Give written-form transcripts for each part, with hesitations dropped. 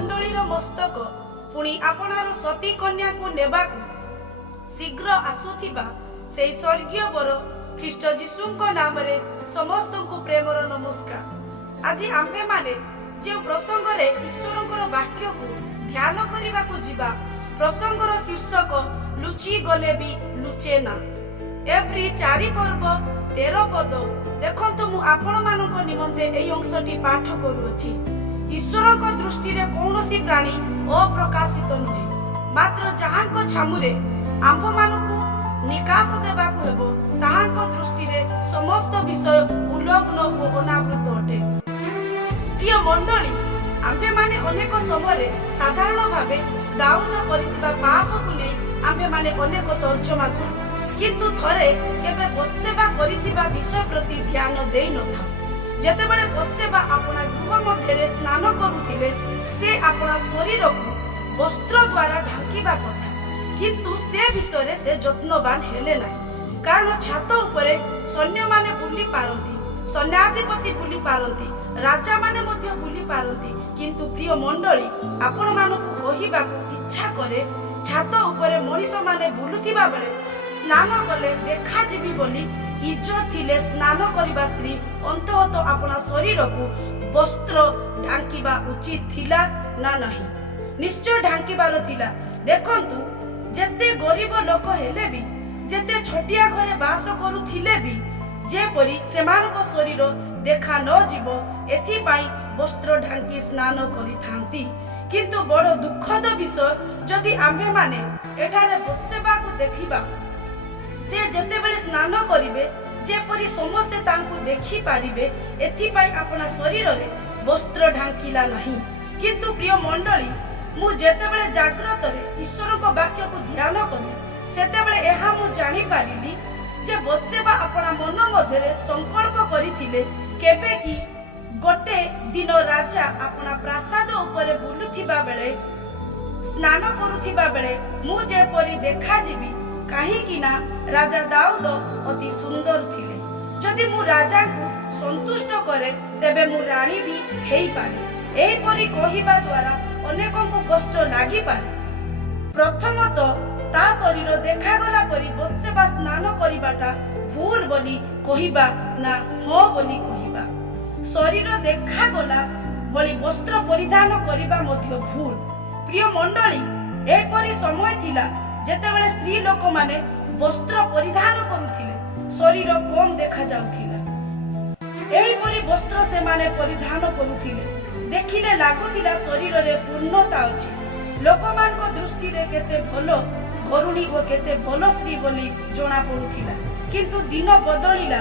मंडलीर मस्तक पुणी आपणार सती कन्या को नेबाकु शीघ्र आसुथिबा सेई स्वर्गीय वर ख्रीष्ट जीशुंक नाम रे समस्त को प्रेमर नमस्कार। आज आम्भे माने जे प्रसंग रे ईश्वरकर वाक्य को ध्यान करबा को जीवा प्रसंगर शीर्षक लुचि गले भी लुचे ना। एप्री 4 पर्व 13 पद देखंतु मु आपण मानक निमंते एई अंशटी पाठ करूछि। ईश्वरक दृष्टि रे कोनोसी प्राणी अप्रकाशित नुहे, मात्र जहांक छामुरे आंभ मानकु निकास देबाकु हेबो ताहांक दृष्टि रे समस्त विषय उल्लग्न ओ अनावृत अटे। प्रिय मंडली, आंबे माने अनेक समय साधारण भावे दाऊद करितबा पाप को नै आंबे माने अनेक तर्जमा करू, किंतु थरे केबे बत्सेबा करितबा विषय प्रति ध्यान देई नथा। जेतेबेले बत्सेबा आपना गृह मध्यरे स्नान करूथिले से आपना शरीर को वस्त्र द्वारा ढांकिबा कथा, किंतु से विषय से जत्नवान हेले नै। कारण छात उपरे सैन्य माने बुली पारंती, सैन्याधिपति बुली पारंती, राजा माने मध्य बुली पारंती, किंतु प्रिय मंडली आपण मानकु कहिबाकु इच्छा करे छात उपरे मनीष माने बुलुथिबा बेले स्नान कले देखा जीवी बोली इज्जत थिले स्नान करिबा स्त्री अंतत आपना शरीर को वस्त्र ढांकिबा उचित थिला ना नहीं? निश्चय ढांकिबार थिला। देखंतु जेते गरीब लोक हेले भी, जेते छोटिया घरे बास करूथिले भी, जेपरी सेमानक शरीर देखा न जीवो एथि पाई वस्त्र ढांकी स्नान करिथांती। किंतु बड़ दुखद विषय जदि आम्भे माने एठारे बसेबा को देखिबा से जेतेबेले स्नान करिवे जेपरी समस्ते तांकु देखि पारिबे एथि पाई आपना शरीर रे वस्त्र ढांकिला नहीं। किंतु प्रिय मंडली, मु जेतेबेले जाग्रत रे ईश्वर को वाक्य को ध्यान करी सेतेबेले एहा मु जानि पारिली जे बसेबा आपना मन मध्यरे संकल्प करिथिले केबे की गोटे दिन राजा अपना प्रासाद उपरे बुलुथिबा बेले स्नान करुथिबा बेले मु जेपरी देखा जीवी, काहीकि ना राजा दाऊद अति सुंदर थिले। जदि मु राजा को संतुष्ट करे तेबे मु रानी भी हेई पारे। एही परी कहिबा द्वारा अनेकों को कष्ट लागि पारे। प्रथमतः ता शरीर देखा गला परी बसेबा स्नान करिबाटा भूल बोली कहिबा ना हो बोली कहिबा। शरीर देखा गला बली वस्त्र परिधान करिबा मध्य भूल। प्रिय मंडली, एपरी समय थिला जेतेबेले स्त्री लोक माने वस्त्र परिधान करुथिले शरीर कम देखा जाउथिला। एही परी वस्त्र से माने परिधान करुथिले देखिले लागुथिला शरीर रे पूर्णता अछि। लोकमान को दृष्टि रे केते भलो घरुणी ओ केते भलो स्त्री बोली जणा पडुथिला। किंतु दिन बदलिला,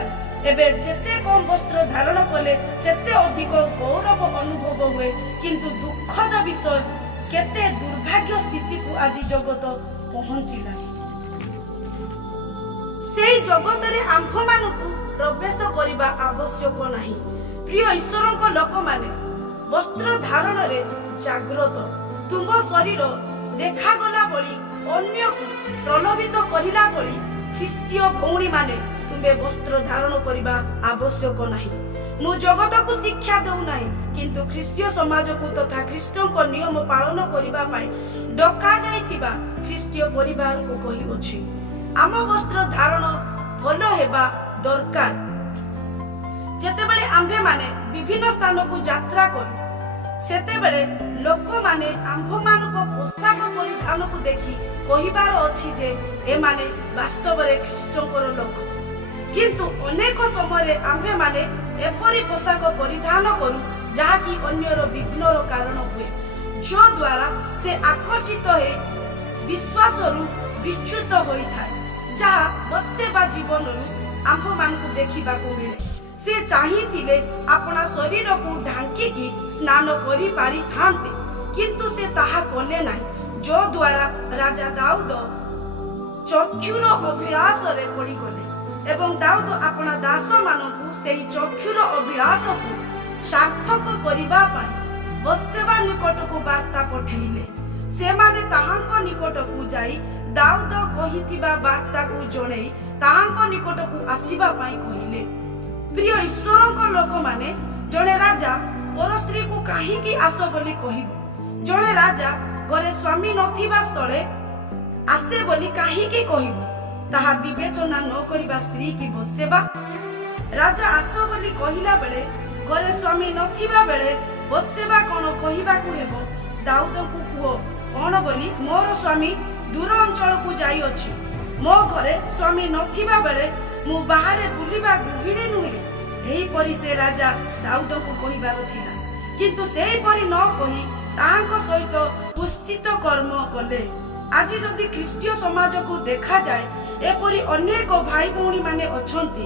एबे जेते कम वस्त्र धारण कले सेते अधिक गौरव अनुभव हुए। किंतु दुखद विषय केते दुर्भाग्य स्थिति को आज जगत पहुंचिला। सेई जगत रे आंभ मानकु प्रवेश करिबा आवश्यक नाही। प्रिय ईश्वरक लोक माने वस्त्र धारण रे जाग्रत। तुम शरीर देखा गला बली अन्य को प्रलोभित करिला बली ख्रीस्टीय भौणी माने तुमे वस्त्र धारण करिबा आवश्यक नाही। मु जगत को शिक्षा देउ नाही, किंतु ख्रीस्टीय समाज को तथा ख्रीष्टक नियम पालन करिबा पाई डका जाइथिबा ख्रीस्टीय परिवार को कहिबछि। आम वस्त्र धारण भलो हेबा दरकार। जेतेबेले आम्भे माने विभिन्न स्थान को यात्रा करू सेतेबेले लोक माने आम्भ मानक पोशाक परिधान को देखि कहिबार अछि जे ए माने वास्तव रे ख्रीष्टकर लोक। किंतु अनेक समय आम्भे माने एपरी पोशाक परिधान करू जहा कि अन्यर विघ्नर कारण हुए, जो द्वारा से आकर्षित हे विश्वास रु विच्युत होई थाए, जहा बसेबा जीवन रु आम्भ मानकु देखिबा को मिले। से चाहिथिले अपना शरीर को ढांकी की स्नान करि पारि थांते, किंतु से ताहा कले नाही, जो द्वारा राजा दाऊद चक्षुर अभिलाष रे पड़ी गले। एवं दाऊद अपना दास मानकु सेही चक्षुर अभिलाष को सार्थक करिबा पाई बसेबा निकट को वार्ता पठेइले। से माने ताहांक निकट को जाई दाऊद कहिथिबा वार्ता को जणे ताहांक निकट को आसीबा पाई कहिले। प्रिय ईश्वरक लोक माने जणे राजा पर स्त्री को काहीकि आस बोली कहिबो, ଜଣେ ରାଜା ଘରେ ସ୍ୱାମୀ ନଥିବା ସ୍ଥଳେ ଆସେ ବୋଲି କାହିଁକି କହିବ? ତାହା ବିବେଚନା ନ କରିବା ସ୍ତ୍ରୀ କି ବସେବା? ରାଜା ଆସ ବୋଲି କହିଲା ବେଳେ ଘରେ ସ୍ୱାମୀ ନଥିବା ବେଳେ ବସେବା କଣ କହିବାକୁ ହେବ? ଦାଉଦଙ୍କୁ କୁହ କଣ ବୋଲି? ମୋର ସ୍ୱାମୀ ଦୂର ଅଞ୍ଚଳକୁ ଯାଇଅଛି, ମୋ ଘରେ ସ୍ୱାମୀ ନଥିବା ବେଳେ ମୁଁ ବାହାରେ ବୁଲିବା ଗୃହିଣୀ ନୁହେଁ। ଏହିପରି ସେ ରାଜା ଦାଉଦଙ୍କୁ କହିବାର ଥିଲା, କିନ୍ତୁ ସେହିପରି ନ କହି ତାହାଙ୍କ ସହିତ କୁତ୍ସିତ କର୍ମ କଲେ। ଆଜି ଯଦି ଖ୍ରୀଷ୍ଟୀୟ ସମାଜକୁ ଦେଖାଯାଏ, ଏପରି ଅନେକ ଭାଇ ଭଉଣୀ ମାନେ ଅଛନ୍ତି,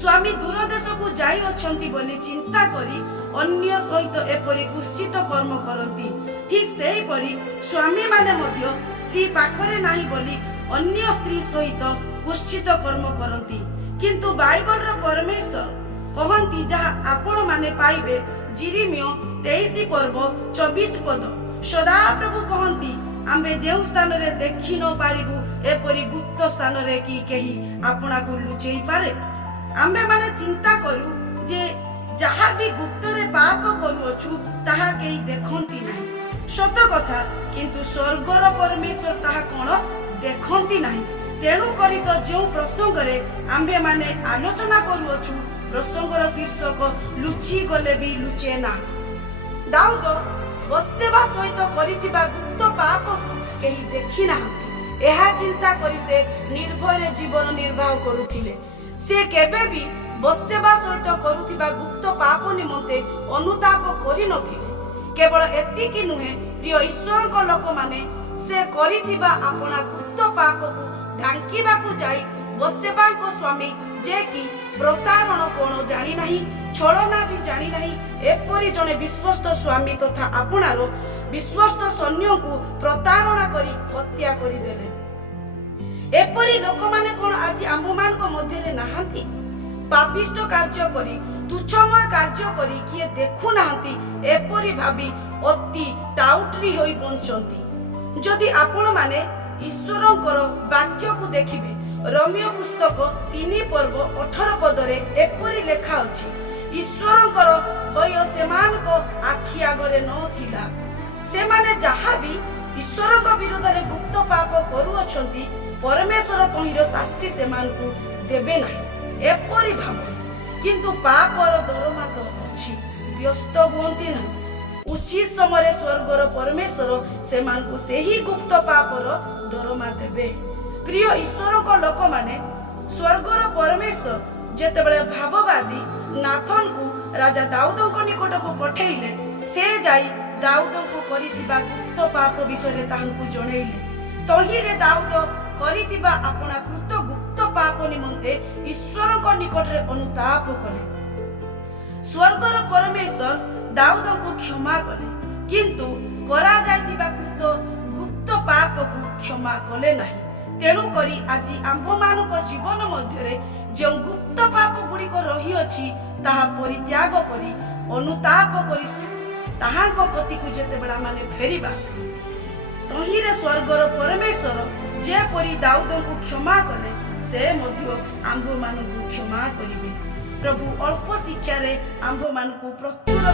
ସ୍ୱାମୀ ଦୂର ଦେଶକୁ ଯାଇଅଛନ୍ତି ବୋଲି ଚିନ୍ତା କରି ଅନ୍ୟ ସହିତ ଏପରି କୁତ୍ସିତ କର୍ମ କରନ୍ତି। ଠିକ୍ ସେହିପରି ସ୍ୱାମୀ ମାନେ ମଧ୍ୟ ସ୍ତ୍ରୀ ପାଖରେ ନାହିଁ ବୋଲି ଅନ୍ୟ ସ୍ତ୍ରୀ ସହିତ କୁତ୍ସିତ କର୍ମ କରନ୍ତି। କିନ୍ତୁ ବାଇବଲର ପରମେଶ୍ୱର କହନ୍ତି, ଯାହା ଆପଣ ମାନେ ପାଇବେ। ଜିରିମିୟ 23:24 ପଦ। ସଦାପ୍ରଭୁ କହନ୍ତି, ଆମ୍ଭେ ଯେଉଁ ସ୍ଥାନରେ ଦେଖି ନ ପାରିବୁ, ଏପରି ଗୁପ୍ତ ସ୍ଥାନରେ କି କେହି ଆପଣଙ୍କୁ ଲୁଚେଇ ପାରେ? ଆମ୍ଭେ ମାନେ ଚିନ୍ତା କରୁ ଯେ ଯାହା ବି ଗୁପ୍ତରେ ପାପ କରୁଅଛୁ ତାହା କେହି ଦେଖନ୍ତି ନାହିଁ। ସତ କଥା, କିନ୍ତୁ ସ୍ୱର୍ଗର ପରମେଶ୍ୱର ତାହା କଣ ଦେଖନ୍ତି ନାହିଁ। ତେଣୁ କରି ତ ଯେଉଁ ପ୍ରସଙ୍ଗରେ ଆମ୍ଭେ ମାନେ ଆଲୋଚନା କରୁଅଛୁ, ପ୍ରସଙ୍ଗର ଶୀର୍ଷକ ଲୁଚି ଗଲେ ବି ଲୁଚେ ନା। ଦାଉଦ ବସେବା ସହିତ କରିଥିବା ଗୁପ୍ତ ପାପକୁ କେହି ଦେଖି ନାହାନ୍ତି, ଏହା ଚିନ୍ତା କରି ସେ ନିର୍ଭୟରେ ଜୀବନ ନିର୍ବାହ କରୁଥିଲେ। ସେ କେବେ ବି ବସେବା ସହିତ କରୁଥିବା ଗୁପ୍ତ ପାପ ନିମନ୍ତେ ଅନୁତାପ କରିନଥିଲେ। କେବଳ ଏତିକି ନୁହେଁ, ପ୍ରିୟ ଈଶ୍ୱରଙ୍କ ଲୋକମାନେ, ସେ କରିଥିବା ଆପଣା ଗୁପ୍ତ ପାପକୁ ଢାଙ୍କିବାକୁ ଯାଇ ବସେବାଙ୍କ ସ୍ୱାମୀ, ଯେ କି ପ୍ରତାରଣ କଣ ଜାଣିନାହିଁ, ଛଳନା ବି ଜାଣିନାହିଁ, ଏପରି ଜଣେ ବିଶ୍ୱସ୍ତ ସ୍ୱାମୀ ତଥା ଆପଣାର ବିଶ୍ୱସ୍ତ ସୈନ୍ୟଙ୍କୁ ପ୍ରତାରଣା କରି ହତ୍ୟା କରିଦେଲେ। ଏପରି ଲୋକମାନେ କଣ ଆଜି ଆମ୍ଭମାନଙ୍କ ମଧ୍ୟରେ ନାହାନ୍ତି? ପାପିଷ୍ଟ କାର୍ଯ୍ୟ କରି, ତୁଚ୍ଛମୟ କାର୍ଯ୍ୟ କରି କିଏ ଦେଖୁନାହାନ୍ତି, ଏପରି ଭାବି ଅତି ଟାଉଟରି ହୋଇ ବଞ୍ଚନ୍ତି। ଯଦି ଆପଣମାନେ ଈଶ୍ୱରଙ୍କର ବାକ୍ୟକୁ ଦେଖିବେ, ରୋମିଓ ପୁସ୍ତକ 3:18 ପଦରେ ଏପରି ଲେଖା ଅଛି, ଈଶ୍ୱରଙ୍କର ଭୟ ସେମାନଙ୍କ ଆଖି ଆଗରେ ନଥିଲା। ସେମାନେ ଯାହା ବି ଈଶ୍ୱରଙ୍କ ବିରୋଧରେ ଗୁପ୍ତ ପାପ କରୁଅଛନ୍ତି, ପରମେଶ୍ୱର ତହିଁର ଶାସ୍ତି ସେମାନଙ୍କୁ ଦେବେ ନାହିଁ, ଏପରି ଭାବନ୍ତି। କିନ୍ତୁ ପାପର ଦରମା ତ ଅଛି, ବ୍ୟସ୍ତ ହୁଅନ୍ତି ନାହିଁ। ଉଚିତ ସମୟରେ ସ୍ୱର୍ଗର ପରମେଶ୍ୱର ସେମାନଙ୍କୁ ସେହି ଗୁପ୍ତ ପାପର ଦରମା ଦେବେ। ପ୍ରିୟ ଈଶ୍ୱରଙ୍କ ଲୋକମାନେ, ସ୍ୱର୍ଗର ପରମେଶ୍ୱର ଯେତେବେଳେ ଭାବବାଦୀ ନାଥନକୁ ରାଜା ଦାଉଦଙ୍କ ନିକଟକୁ ପଠେଇଲେ, ସେ ଯାଇ ଦାଉଦଙ୍କୁ କରିଥିବା ଗୁପ୍ତ ପାପ ବିଷୟରେ ତାହାଙ୍କୁ ଜଣେଇଲେ। ତହିଁରେ ଦାଉଦ କରିଥିବା ଆପଣା କୃତ ଗୁପ୍ତ ପାପ ନିମନ୍ତେ ଈଶ୍ୱରଙ୍କ ନିକଟରେ ଅନୁତାପ କଲେ। ସ୍ୱର୍ଗର ପରମେଶ୍ୱର ଦାଉଦଙ୍କୁ କ୍ଷମା କଲେ, କିନ୍ତୁ କରାଯାଇଥିବା କୃତ ଗୁପ୍ତ ପାପକୁ କ୍ଷମା କଲେ ନାହିଁ। ତେଣୁ କରି ଆଜି ଆମ୍ଭମାନଙ୍କ ଜୀବନ ମଧ୍ୟରେ ଯେଉଁ ଗୁପ୍ତ ପାପ ଗୁଡ଼ିକ ରହିଅଛି, ତାହା ପରିତ୍ୟାଗ କରି ଅନୁତାପ କରି ତାହାଙ୍କ କତିକୁ ଯେତେବେଳେ ଆମେ ଫେରିବା, ତହିଁରେ ସ୍ୱର୍ଗର ପରମେଶ୍ୱର ଯେପରି ଦାଉଦଙ୍କୁ କ୍ଷମା କଲେ, ସେ ମଧ୍ୟ ଆମ୍ଭମାନଙ୍କୁ କ୍ଷମା କରିବେ। ପ୍ରଭୁ ଅଳ୍ପ ଶିକ୍ଷାରେ ଆମ୍ଭମାନଙ୍କୁ ପ୍ରଚୁର